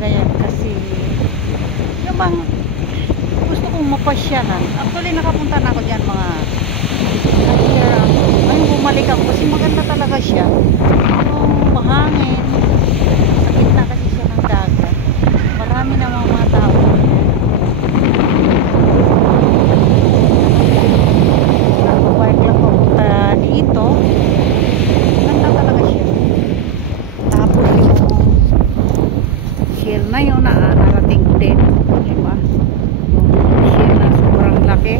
talaga yan kasi yung bang gusto kong mapasyahan. Actually nakapunta na ako dyan mga year ako. Ngayon bumalik ako kasi maganda talaga siya. Yung mahangin, sa gitna kasi siya ng dagat. Marami na mga tao. Nakabike lang papunta dito. Maganda talaga siya. Tapos yung shell na yun na narating din. Diba? Yung shell na sobrang laki.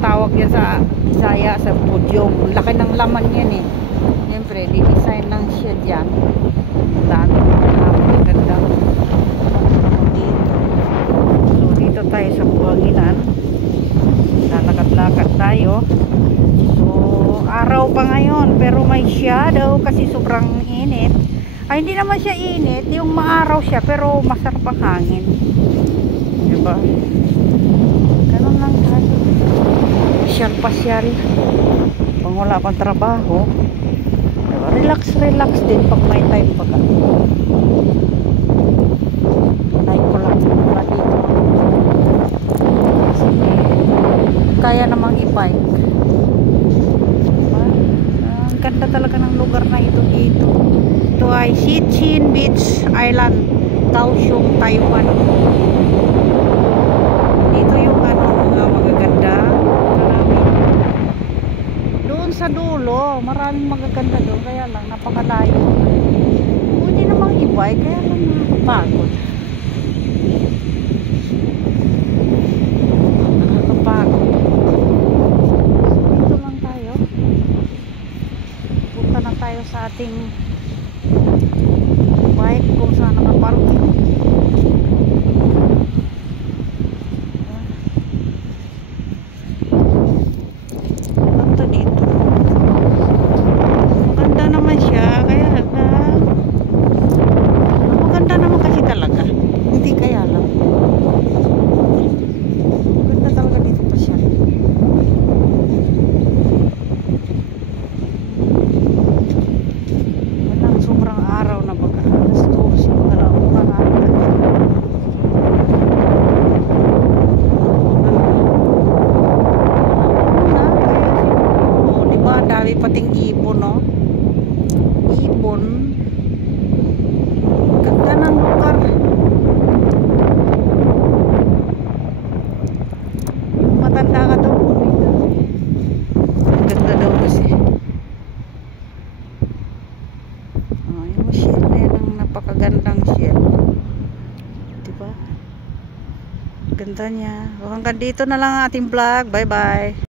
Tawag yan sa Bisaya sa podium. Laki ng laman yan eh. Siyempre, di-design lang siya dyan. Dami ng ganda. Dito. So, dito tayo sa buhanginan. Lalakad-lakad tayo. So, araw pa ngayon. Pero may shadow kasi sobrang init. Ay, hindi naman siya init. Yung maaraw siya pero masarap ang hangin. Diba? Ganun lang tayo. Pasyal pang wala pang trabaho, relax din pag may time pa ka. Like ko lang mula dito kasi kaya namang i-bike. Ang ganda talaga ng lugar na ito dito. Ito ay Sichin Beach Island, Kaohsiung, Taiwan. Dito yung mga magaganda. Sa dulo, maraming magaganda doon, kaya lang napakalayo. Pwede namang i-bike, kaya lang nakakapagod. Dito lang tayo. Punta na tayo sa ating bike kung saan nakaparking. Dami pating ibon, no? Ibon. Ganda ng lugar. Yung matanda ka daw. Ganda daw kasi. Yung shell na yan, ang napakagandang shell. Diba? Ganda niya. Hanggang dito na lang ang ating vlog. Bye bye.